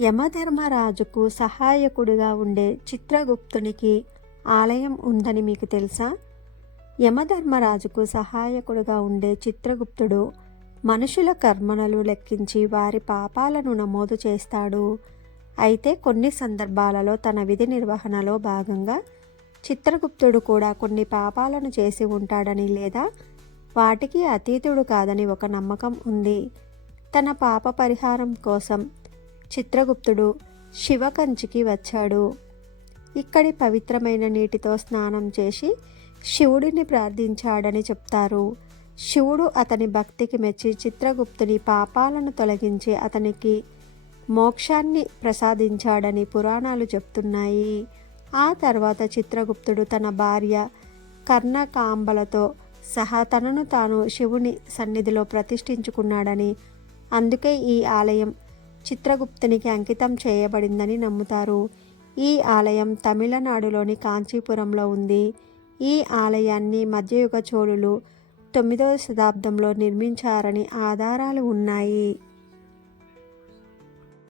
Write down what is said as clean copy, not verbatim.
యమధర్మరాజుకు సహాయకుడిగా ఉండే చిత్రగుప్తునికి ఆలయం ఉందని మీకు తెలుసా? యమధర్మరాజుకు సహాయకుడిగా ఉండే చిత్రగుప్తుడు మనుషుల కర్మలను లెక్కించి వారి పాపాలను నమోదు చేస్తాడు. అయితే కొన్ని సందర్భాలలో తన విధి నిర్వహణలో భాగంగా చిత్రగుప్తుడు కూడా కొన్ని పాపాలను చేసి ఉంటాడని లేదా వాటికి అతీతుడు కాదని ఒక నమ్మకం ఉంది. తన పాప పరిహారం కోసం చిత్రగుప్తుడు శివకంచికి వచ్చాడు. ఇక్కడి పవిత్రమైన నీటితో స్నానం చేసి శివుడిని ప్రార్థించాడని చెప్తారు. శివుడు అతని భక్తికి మెచ్చి చిత్రగుప్తుని పాపాలను తొలగించి అతనికి మోక్షాన్ని ప్రసాదించాడని పురాణాలు చెప్తున్నాయి. ఆ తర్వాత చిత్రగుప్తుడు తన భార్య కర్ణకాంబలతో సహా తనను తాను శివుని సన్నిధిలో ప్రతిష్ఠించుకున్నాడని, అందుకే ఈ ఆలయం చిత్రగుప్తునికి అంకితం చేయబడిందని నమ్ముతారు. ఈ ఆలయం తమిళనాడులోని కాంచీపురంలో ఉంది. ఈ ఆలయాన్ని మధ్యయుగ చోళులు 9వ శతాబ్దంలో నిర్మించారని ఆధారాలు ఉన్నాయి.